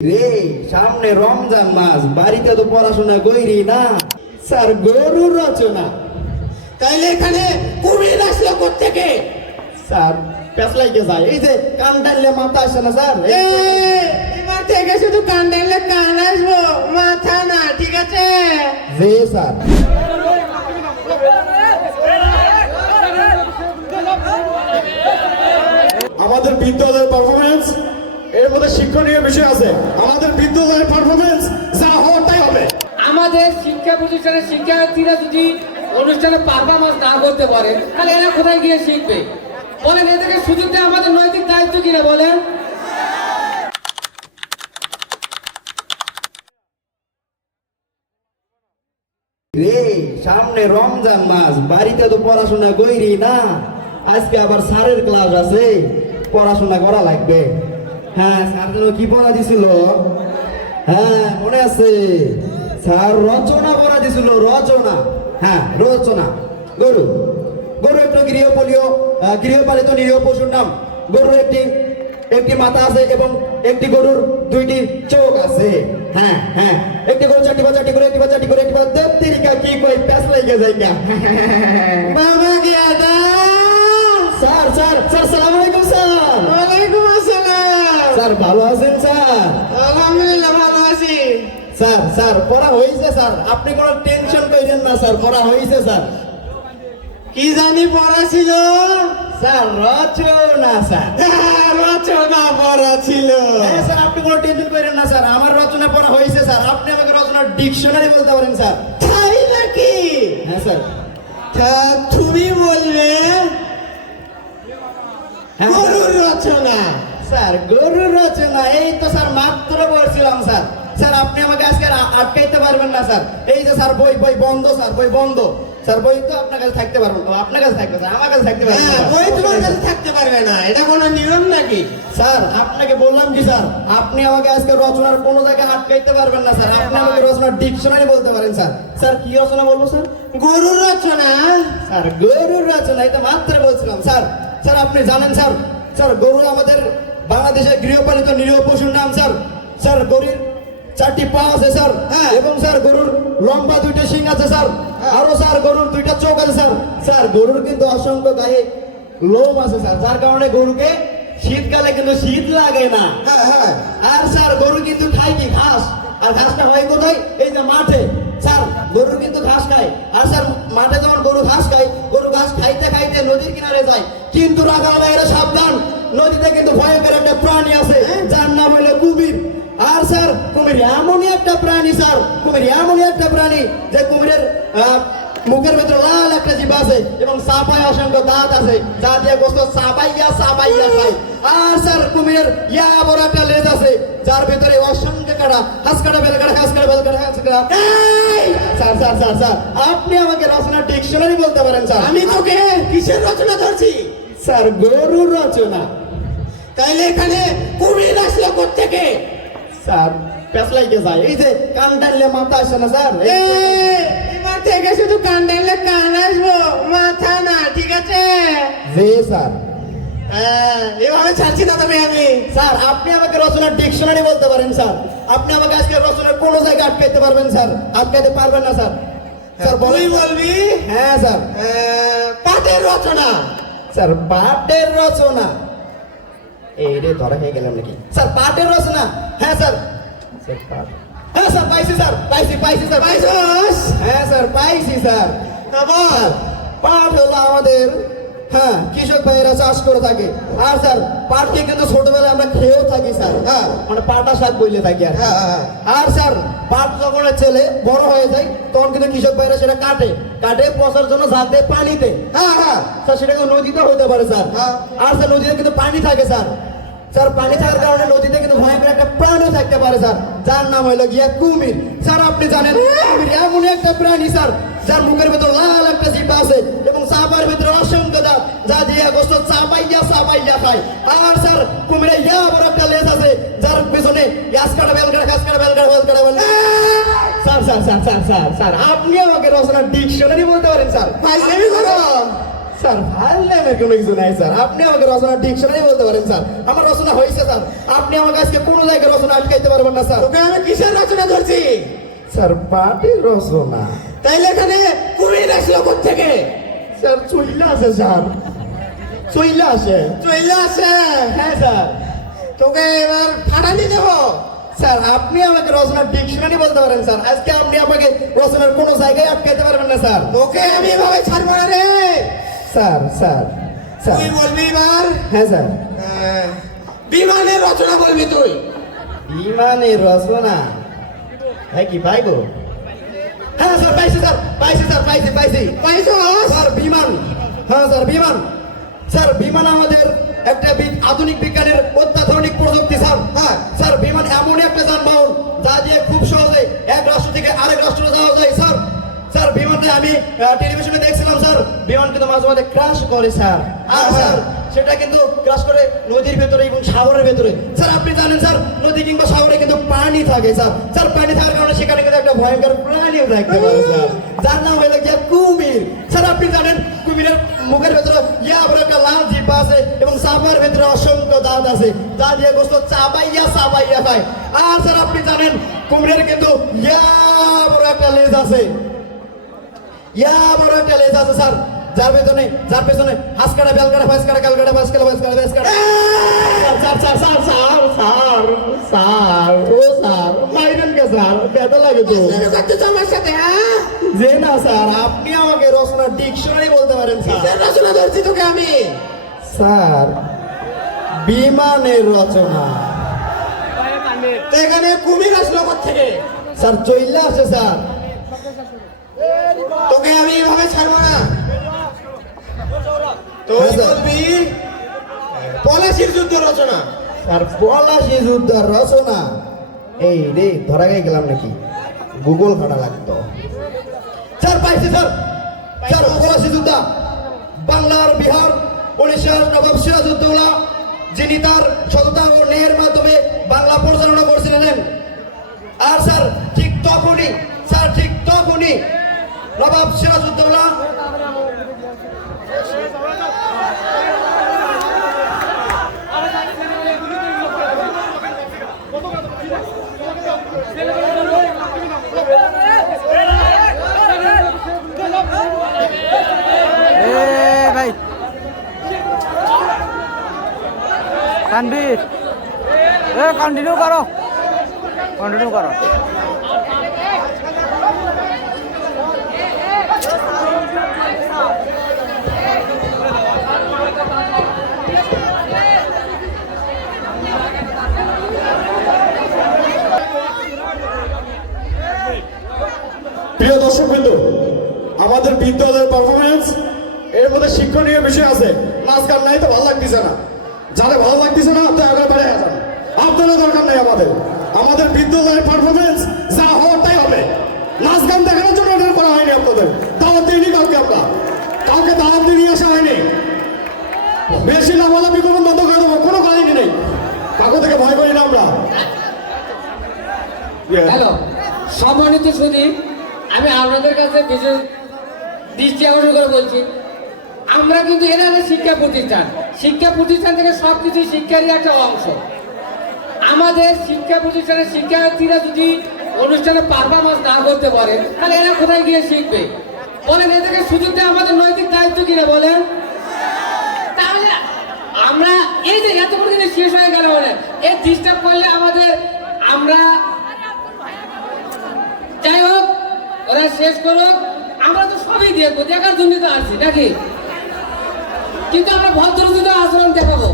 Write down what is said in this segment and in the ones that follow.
রে সামনে রমজান মাস বাড়িতে তো পড়াশোনা কইরি না। স্যার গরুর রচনা। তাইলে এখানে কুমির আসলো কোথেকে স্যার লাগে যায়। এই যে কান টানলে মাথা আসে না স্যার? এবার থেকে শুধু কান ডাইলে কান আসব মাথা না ঠিক আছে? জি স্যার। আমাদের বিদ্যালয়ের পারফরমেন্স এর মধ্যে শিক্ষণীয় বিষয় আছে। আমাদের বিদ্যালয়ের পারফরমেন্স যা হওয়ার তাই হবে। আমাদের শিক্ষা প্রতিষ্ঠানের শিক্ষার্থীরা যদি অনুষ্ঠানে পারফরমেন্স না করতে পারে তাহলে এরা কোথায় গিয়ে শিখবে? বলেন এদেরকে সুযোগ দেওয়া আমাদের নৈতিক দায়িত্ব কিনা বলেন? রে সামনে রমজান মাস বাড়িতে তো পড়াশোনা কইরি না। আজকে আবার স্যারের ক্লাস আছে পড়াশোনা করা লাগবে। হ্যাঁ স্যার যেন কি পড়া দিছিল? হ্যাঁ মনে আছে। স্যার রচনা পড়া দিছিল রচনা। হ্যাঁ রচনা। গরু। গরু একটু গৃহপালীয় গৃহপালিত নিরীহ পশুর নাম। গরুর একটি একটি মাথা আছে এবং একটি গরুর দুইটি চোখ আছে। হ্যাঁ হ্যাঁ। একটি গরু চারটি বা চারটি করে একটি বা চারটি করে একটি বা কি কই প্যাস লেগে বাবা গিয়া দা স্যার স্যার স্যার সালাম স্যার ভালো আছেন স্যার? আলহামদুলিল্লাহ ভালো আছি। স্যার স্যার পড়া হয়েছে স্যার। আপনি কোনো টেনশন করেন না স্যার পড়া হয়েছে স্যার। কি জানি পড়া ছিল? স্যার রচনা স্যার? রচনা পড়া ছিল। হ্যাঁ স্যার আপনি কোনো টেনশন করেন না স্যার। আমার রচনা পড়া হয়েছে স্যার। আপনি আমাকে রচনার ডিকশনারি বলতে পারেন স্যার। তাই নাকি? হ্যাঁ স্যার। তা তুমি বলবে হ্যাঁ, রচনা। স্যার গরুর রচনা এই তো স্যার মাত্র বলছিলাম স্যার। স্যার আপনি আমাকে আজকে আটকাইতে পারবেন না স্যার। এই যে স্যার বই বই বন্ধ স্যার বই বন্ধ। স্যার বই তো আপনার কাছে থাকতে পারবেন ও, আপনার কাছে থাকবে স্যার আমার কাছে থাকতে পারবে হ্যাঁ বই তোমার কাছে থাকতে পারবে না। এটা কোনো নিয়ম নাকি? স্যার আপনাকে বললাম কি স্যার আপনি আমাকে আজকে রচনার কোনো জায়গায় আটকাইতে পারবেন না স্যার। আপনি আমাকে রচনার ডিকশনারি বলতে পারেন স্যার। স্যার কি রচনা বলব স্যার? গরুর রচনা? স্যার গরুর রচনা এটা মাত্র বলছিলাম স্যার। স্যার আপনি জানেন স্যার স্যার গরু আমাদের বাংলাদেশের গৃহপালিত নিরীহ পশুর নাম স্যার স্যার গরুর চারটি পা আছে স্যার হ্যাঁ। এবং স্যার গরুর লম্বা দুইটা শিং আছে স্যার আরও স্যার গরুর দুইটা চোখ আছে স্যার। স্যার গরুর কিন্তু অসংখ্য গায়ে লোম আছে স্যার যার কারণে গরুকে শীতকালে কিন্তু শীত লাগে না। হ্যাঁ হ্যাঁ। আর স্যার গরু কিন্তু খায় কি? ঘাস। আর ঘাসটা হয় কোথায়? এই যে মাঠে। স্যার গরু কিন্তু ঘাস খায়। আর স্যার মাঠে যখন গরু ঘাস খায় গরু ঘাস খাইতে খাইতে নদীর কিনারে যায়। কিন্তু রাখাল ভাইয়েরা সাবধান নদীতে কিন্তু ভয়ঙ্কর একটা প্রাণী আছে যার নাম হলো কুমির। আর স্যার কুমির এমনই একটা প্রাণী স্যার কুমির এমনই একটা প্রাণী যে কুমিরের মুখের ভেতরে লাল একটা জিভ আছে এবং সাপাই অসংখ্য দাঁত আছে যা দিয়ে গোস্ত সাপাইয়া সাপাইয়া খায়। আর স্যার কুমিরের ইয়া বড় একটা লেজ আছে যার ভেতরে অসংখ্য কাটা হাঁস কাটা বেল কাটা হাঁস কাটা বেল কাটা হাঁস কাটা। স্যার স্যার স্যার স্যার আপনি আমাকে রচনা ডিকশনারি বলতে পারেন স্যার। আমি তোকে কিসের রচনা ধরছি? স্যার গরুর রচনা। তাইলে এখানে কুমির আসলো কোথেকে স্যার লাগে যায়। এই যে কান টানলে মাথা আসে না স্যার? এবার থেকে শুধু কান ডাইলে কান আসব মাথা না ঠিক আছে? জি স্যার। এভাবে ছাড়ছি না তবে আমি। স্যার আপনি আমাকে রচনার ডিকশনারি বলতে পারেন স্যার। আপনি আমাকে আজকে রচনার কোন জায়গায় আটকাইতে পারবেন স্যার। আটকাইতে পারবেন না স্যার। স্যার তুই বলবি? হ্যাঁ স্যার। পাটের রচনা। স্যার পাটের রচনা। এই রে ধরা হয়ে গেলাম নাকি? স্যার পাটের রচনা হ্যাঁ স্যার। স্যার, পাট। হ্যাঁ স্যার পাইছি স্যার পাইছি পাইছি স্যার পাইছি। হ্যাঁ স্যার পাইছি স্যার। বল পাট হলো আমাদের হ্যাঁ কৃষক ভাইয়েরা চাষ করে থাকে। আর স্যার পাটকে কিন্তু ছোটবেলায় আমরা খেয়েও থাকি স্যার। হ্যাঁ মানে পাটা শাক বইলে থাকি আর হ্যাঁ, হ্যাঁ। আর স্যার পাট যখন ছেলে বড় হয়ে যায় তখন কিন্তু কৃষক ভাইরা সেটা কাটে। কাটে পচার জন্য ঝাঁক দেয় পানিতে। হ্যাঁ হ্যাঁ। স্যার সেটা কিন্তু নদীতে হতে পারে স্যার। হ্যাঁ। আর স্যার নদীতে কিন্তু পানি থাকে স্যার। স্যার পানি থাকার কারণে নদীতে কিন্তু ভয়ঙ্কর একটা প্রাণী থাকতে পারে স্যার। যার নাম হলো গিয়া কুমির। স্যার আপনি জানেন কুমির এমন একটা প্রাণী স্যার যার মুখের ভেতর লাল একটা জিভ আছে। চাপার ভিতরে অসংখ্য দাঁত। যা দিয়ে গোস্ত চাপাইয়া চাপাইয়া খায়। আর স্যার কুমিরে ইয়া বড় একটা লেজ আছে যার পিছনে গাছ কাটা বেল কাটা গাছ কাটা বেল কাটা বেল কাটা bell sir sir sir sir sir sir আপনি আমাকে রচনার ডিকশনারি বলতে পারেন স্যার। স্যার ভালো নামের কোনো কিছু নাই স্যার। আপনি আমাকে রচনা ডিকশনারি বলতে পারেন স্যার। আমার রচনা হয়েছে স্যার। আপনি আমাকে আজকে কোনো জায়গায় রচনা আটকাইতে পারবেন না স্যার। তোকে আমি কিসের রচনা ধরছি? স্যার পাটির রচনা। তাইলে এখানে কুমির আসলো থেকে স্যার চইলা আছে স্যার। চইলা আছে। চলে আছে। হ্যাঁ স্যার। তোকে এবার ফাটানি দেবো। স্যার আপনি আমাকে রচনার ডিকশনারি বলতে পারেন স্যার। আজকে আপনি আমাকে রচনার কোনো জায়গায় আটকাইতে পারবেন না স্যার। তোকে আমি এভাবে ছাড়বো না রে। Sir sir sir. তুই বলবি এবার? হ্যাঁ স্যার। আহ, বিমানের রচনা বলবি তুই। বিমানের রচনা? ভাই কি পাইবো? হ্যাঁ স্যার পাইছি স্যার পাইছি স্যার পাইছি পাইছি। পাইছো স্যার বিমান। হ্যাঁ স্যার বিমান। স্যার বিমান আমাদের একটা আধুনিক বিজ্ঞানের অত্যাধুনিক প্রযুক্তি স্যার। হ্যাঁ স্যার বিমান এমন একটা যানবাহন যা দিয়ে খুব সহজে এক রাষ্ট্র থেকে আরেক রাষ্ট্রে যাওয়া যায় স্যার। স্যার বিমানে আমি টেলিভিশনে দেখছিলাম স্যার। বিমান কিন্তু মাঝে মাঝে ক্রাশ করে স্যার। আর স্যার সেটা কিন্তু ক্রাশ করে নদীর ভেতরে এবং সাগরের ভেতরে। স্যার আপনি জানেন স্যার নদী কিংবা সাগরে কিন্তু পানি থাকে স্যার। স্যার পানি থাকার কারণে সেখানে কিন্তু একটা ভয়ঙ্কর প্রাণীও থাকতে পারে স্যার। যার নাম হলো গিয়ে কুমির। স্যার আপনি জানেন কুমিরের মুখের ভেতরে ইয়া বড় একটা লাল জিপা আছে এবং চাপার ভেতরে অসংখ্য দাঁত আছে। যা দিয়ে গোস্ত চাবাইয়া চাবাইয়া খায়। আর স্যার আপনি জানেন কুমিরের কিন্তু ইয়া বড় একটা লেজ আছে। ইয়া বড় একটা লেজ আছে স্যার। যার পেছনে যার পেছনে হাঁস কাটা বেল কাটা ফাঁস কাটা কাল কাটা ফাঁস কাটা ফাঁস কাটা ফাঁস কাটা। Sir sir sir sir sir sir ও স্যার মাইরেন কে স্যার ব্যথা লাগে তো। আমার সাথে হ্যাঁ? যে না স্যার আপনি আমাকে রচনা ডিকশনারি বলতে পারেন স্যার। রচনা ধরছি তোকে আমি? স্যার বিমানের রচনা। তো এখানে কুমির আসলো থেকে স্যার চইলা আছে স্যার। তোকে আমি এভাবে ছাড়বো না। হ্যাঁ, বলবি? পলাশির যুদ্ধ রচনা। পলাশি যুদ্ধের রচনা। এই রে ধরা গেলাম নাকি? গুগল লাগতো। স্যার পাইছি স্যার। স্যার পলাশি যুদ্ধ। বাংলার বিহার উড়িষ্যার নবাব সিরাজউদ্দৌলা যিনি তার সততা ও ন্যায়ের মাধ্যমে বাংলা পরিচালনা করছিলেন। আর স্যার ঠিক তখনই স্যার ঠিক তখনই নবাব সিরাজউদ্দৌলা ভাই তানভীর। এ কন্টিনিউ করো। কন্টিনিউ করো। প্রিয় দর্শক বিন্দু আমাদের বিদ্যালয়ের পারফরমেন্স এর মধ্যে শিক্ষণীয় বিষয় আছে। গান নাই তো ভালো লাগতেছে না। যাদের ভালো লাগতেছে না আপনি আগে বাড়ে যান আপনারা দরকার নেই আমাদের। আমাদের বিদ্যালয়ের পারফরমেন্স যা হওয়ার তাই হবে। নাচ গান দেখানোর জন্য অর্ডার করা হয়নি আপনাদের। দাওয়াত দিইনি কাউকে আমরা। কাউকে দাওয়াত দিয়ে নিয়ে আসা হয়নি। বেশি লাভালাভি করুন, বন্ধ করে দেবো। কোনো কাহিনী নেই। কাকু থেকে ভয় করি না আমরা। হ্যালো, সম্মানিত সুদী আমি আপনাদের কাছে বিশেষ দৃষ্টি আকর্ষণ করে বলছি, আমরা কিন্তু এরা শিক্ষা প্রতিষ্ঠান। শিক্ষা প্রতিষ্ঠান থেকে সব কিছু শিক্ষারই একটা অংশ। আমাদের শিক্ষা প্রতিষ্ঠানের শিক্ষার্থীরা যদি অনুষ্ঠানে পারফরমেন্স না করতে পারে, তাহলে এরা কোথায় গিয়ে শিখবে? বলেন এদেরকে সুযোগ দেওয়া আমাদের নৈতিক দায়িত্ব কিনা বলেন? তাহলে আমরা এই যে এতগুলো দিনে শেষ হয়ে গেল বলে এই ডিস্টার্ব করলে আমাদের আমরা যাই হোক ওরা শেষ করুক। আমরা তো সবই দেখব, দেখার জন্য তো আসছি, নাকি? কিন্তু আমরা ভদ্র আচরণ দেখাবো।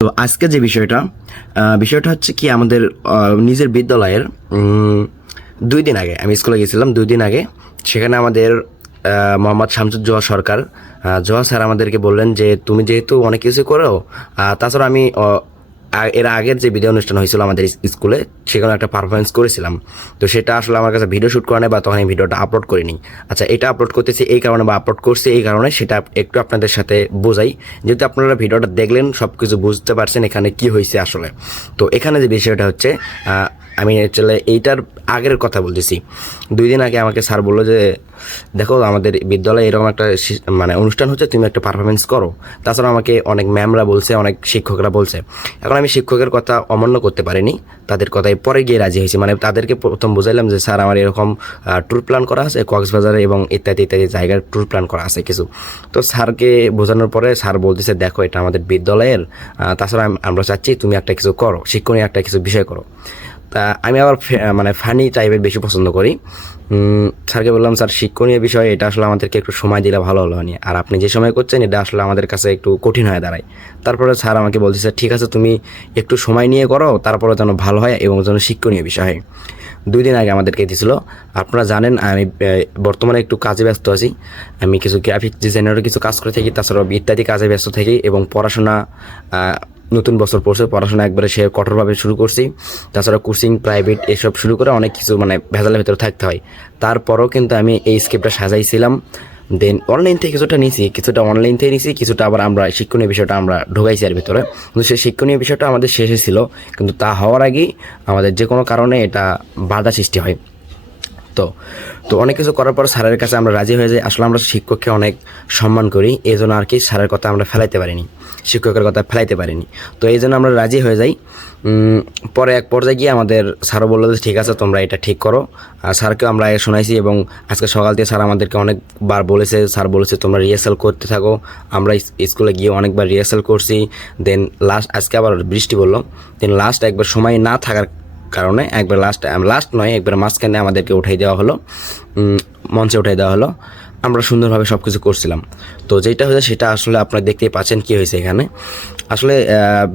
তো আজকে যে বিষয়টা বিষয়টা হচ্ছে কি আমাদের নিজের বিদ্যালয়ের দুই দিন আগে, আমি স্কুলে গেছিলাম দুই দিন আগে, সেখানে আমাদের মোহাম্মদ শামসুজ্জোহা সরকার জোহা স্যার আমাদেরকে বললেন যে, তুমি যেহেতু অনেক কিছু করো তাছাড়া আমি এর আগের যে ভিডিও অনুষ্ঠান হয়েছিল আমাদের স্কুলে, সেখানে একটা পারফরমেন্স করেছিলাম। তো সেটা আসলে আমার কাছে ভিডিও শ্যুট করা নেই বা তখন আমি ভিডিওটা আপলোড করিনি। আচ্ছা এটা আপলোড করতেছি এই কারণে বা আপলোড করছি এই কারণে, সেটা একটু আপনাদের সাথে বোঝাই। যেহেতু আপনারা ভিডিওটা দেখলেন সব কিছু বুঝতে পারছেন এখানে কি হয়েছে আসলে। তো এখানে যে বিষয়টা হচ্ছে আমি আসলে এইটার আগের কথা বলতেছি। দুই দিন আগে আমাকে স্যার বলল যে দেখো আমাদের বিদ্যালয়ে এরকম একটা মানে অনুষ্ঠান হচ্ছে, তুমি একটা পারফরমেন্স করো। তাছাড়া আমাকে অনেক ম্যামরা বলছে, অনেক শিক্ষকরা বলছে। এখন আমি শিক্ষকের কথা অমান্য করতে পারিনি, তাদের কথায় পরে গিয়ে রাজি হয়েছি। মানে তাদেরকে প্রথম বুঝাইলাম যে, স্যার, আমার এরকম ট্যুর প্ল্যান করা আছে, কক্সবাজারে এবং ইত্যাদি ইত্যাদি জায়গার ট্যুর প্ল্যান করা আছে কিছু। তো স্যারকে বোঝানোর পরে স্যার বলতেছে, দেখো, এটা আমাদের বিদ্যালয়ের তাছাড়া আমরা চাচ্ছি তুমি একটা কিছু করো, শিক্ষণীয় একটা কিছু বিষয় করো। তা আমি আবার মানে ফানি টাইপের বেশি পছন্দ করি। স্যারকে বললাম, স্যার, শিক্ষণীয় বিষয়, এটা আসলে আমাদেরকে একটু সময় দিলে ভালো হলো নি আর আপনি যে সময় করছেন, এটা আসলে আমাদের কাছে একটু কঠিন হয়ে দাঁড়ায়। তারপরে স্যার আমাকে বলতেছে ঠিক আছে, তুমি একটু সময় নিয়ে করো, তারপরে যেন ভালো হয় এবং যেন শিক্ষণীয় বিষয় হয়। দুই দিন আগে আমাদেরকে দিয়েছিল আপনারা জানেন, আমি বর্তমানে একটু কাজে ব্যস্ত আছি। আমি কিছু গ্রাফিক ডিজাইনারের কিছু কাজ করে থাকি, তাছাড়াও ইত্যাদি কাজে ব্যস্ত থাকি এবং পড়াশোনা নতুন বছর পড়ছে, পড়াশোনা একবারে সে কঠোরভাবে শুরু করছি। তাছাড়া কোচিং, প্রাইভেট এসব শুরু করে অনেক কিছু মানে ভেজালের ভেতরে থাকতে হয়। তারপরও কিন্তু আমি এই স্ক্রিপ্টটা সাজাইছিলাম। দেন অনলাইন থেকে কিছুটা নিয়েছি কিছুটা অনলাইন থেকে নিয়েছি কিছুটা আবার আমরা শিক্ষণীয় বিষয়টা আমরা ঢোকাইছি এর ভিতরে। কিন্তু সেই শিক্ষণীয় বিষয়টা আমাদের শেষে ছিল, কিন্তু তা হওয়ার আগেই আমাদের যে কোনো কারণে এটা বাধা সৃষ্টি হয়। তো তো অনেক কিছু করার পর স্যারের কাছে আমরা রাজি হয়ে যাই। আসলে আমরা শিক্ষককে অনেক সম্মান করি এই জন্য আর কি স্যারের কথা আমরা ফেলাইতে পারিনি। শিক্ষকের কথা ফেলাইতে পারিনি। তো এই জন্য আমরা রাজি হয়ে যাই। পরে এক পর্যায়ে গিয়ে আমাদের স্যারও বলল যে, ঠিক আছে, তোমরা এটা ঠিক করো। আর স্যারকেও আমরা শোনাইছি এবং আজকে সকাল থেকে স্যার আমাদেরকে অনেকবার বলেছে, স্যার বলেছে, তোমরা রিহার্সাল করতে থাকো। আমরা স্কুলে গিয়ে অনেকবার রিহার্সাল করছি। দেন লাস্ট আজকে আবার বৃষ্টি বলল। দেন লাস্ট একবার সময় না থাকার কারণে একবার লাস্ট লাস্ট নয়, একবার মাঝখানে আমাদেরকে উঠাই দেওয়া হলো। মঞ্চে উঠাই দেওয়া হলো। আমরা সুন্দরভাবে সব কিছু করছিলাম। তো যেটা হয়েছে সেটা আসলে আপনারা দেখতেই পাচ্ছেন কী হয়েছে এখানে। আসলে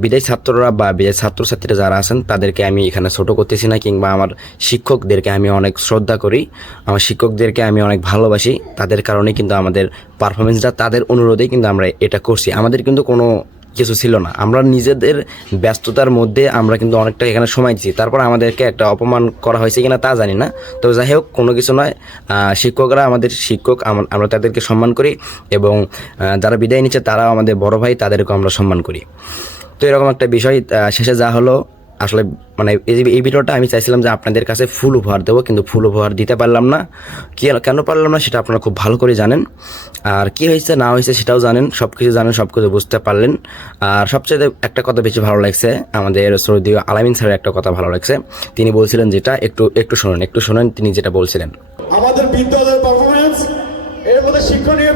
বিদায় ছাত্ররা বা বিদায় ছাত্রছাত্রীরা যারা আছেন, তাদেরকে আমি এখানে ছোট করতেছি না, কিংবা আমার শিক্ষকদেরকে আমি অনেক শ্রদ্ধা করি। আমার শিক্ষকদেরকে আমি অনেক ভালোবাসি। তাদের কারণে কিন্তু আমাদের পারফরমেন্সটা তাদের অনুরোধেই কিন্তু আমরা এটা করছি। আমাদের কিন্তু কোনো কিছু ছিল না। আমরা নিজেদের ব্যস্ততার মধ্যে আমরা কিন্তু অনেকটা এখানে সময় দিচ্ছি তারপর আমাদেরকে একটা অপমান করা হয়েছে কিনা তা জানি না। তবে যাই হোক, কোনো কিছু নয়। শিক্ষকরা আমাদের শিক্ষক আমরা তাদেরকে সম্মান করি এবং যারা বিদায় নিচ্ছে তারাও আমাদের বড় ভাই, তাদেরকেও আমরা সম্মান করি। তো এরকম একটা বিষয় শেষে যা হলো আসলে মানে এই ভিডিওটা আমি চাইছিলাম যে আপনাদের কাছে ফুল উপহার দেবো, কিন্তু ফুল উপহার দিতে পারলাম না। কেন পারলাম না সেটা আপনারা খুব ভালো করে জানেন। আর কি হয়েছে, না হয়েছে সেটাও জানেন সব কিছু জানেন সব কিছু বুঝতে পারলেন। আর সবচেয়ে একটা কথা বেশি ভালো লাগছে, আমাদের সৌদিও আলামিন স্যারের একটা কথা ভালো লাগছে। তিনি বলছিলেন যেটা, একটু একটু শুনুন একটু শুনুন তিনি যেটা বলছিলেন। আমাদের বিদ্যালয়ের পারফরমেন্স এর মধ্যে শিক্ষণীয়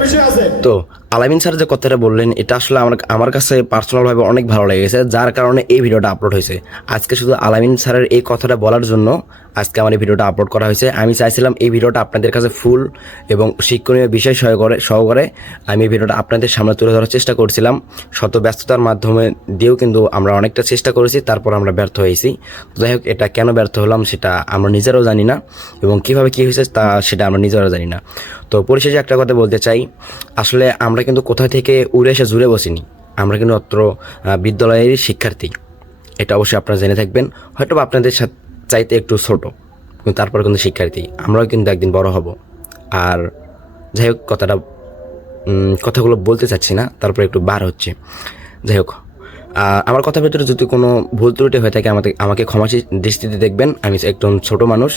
তো আলামিন স্যার যে কথাটা বললেন, এটা আসলে আমার আমার কাছে পার্সোনালভাবে অনেক ভালো লেগেছে, যার কারণে এই ভিডিওটা আপলোড হয়েছে। আজকে শুধু আলামিন স্যারের এই কথাটা বলার জন্য আজকে আমার এই ভিডিওটা আপলোড করা হয়েছে। আমি চাইছিলাম এই ভিডিওটা আপনাদের কাছে ফুল এবং শিক্ষণীয় বিষয় সহকারে সহকারে আমি এই ভিডিওটা আপনাদের সামনে তুলে ধরার চেষ্টা করছিলাম। শত ব্যস্ততার মাধ্যমে দিয়েও কিন্তু আমরা অনেকটা চেষ্টা করেছি, তারপর আমরা ব্যর্থ হয়েছি। যাই হোক, এটা কেন ব্যর্থ হলাম সেটা আমরা নিজেরাও জানি না এবং কীভাবে কী হয়েছে তা সেটা আমরা নিজেরাও জানি না। তো পরিশেষে একটা কথা বলতে চাই, আসলে আমরা কিন্তু কোথা থেকে উড়ে এসে জুড়ে বসিনি? আমরা কিন্তু অত্র বিদ্যালয়েরই শিক্ষার্থী। এটা অবশ্যই আপনারা জেনে থাকবেন। হয়তো আপনাদের সাথে চাইতে একটু ছোট, কিন্তু তারপর কিন্তু শিক্ষার্থী। আমরাও কিন্তু একদিন বড় হব। আর যাই হোক, কথাটা কথাগুলো বলতে চাচ্ছি না, তারপরে একটু বার হচ্ছে। যাই হোক আমার কথার ভিতরে যদি কোনো ভুল ত্রুটি হয়ে থাকে আমাকে আমাকে ক্ষমাসী দৃষ্টিতে দেখবেন। আমি একজন ছোট মানুষ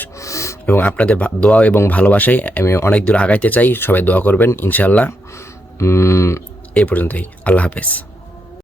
এবং আপনাদের দোয়া এবং ভালোবাসায় আমি অনেক দূর আগাইতে চাই। সবাই দোয়া করবেন ইনশাল্লাহ এই পর্যন্তই। আল্লাহ হাফেজ।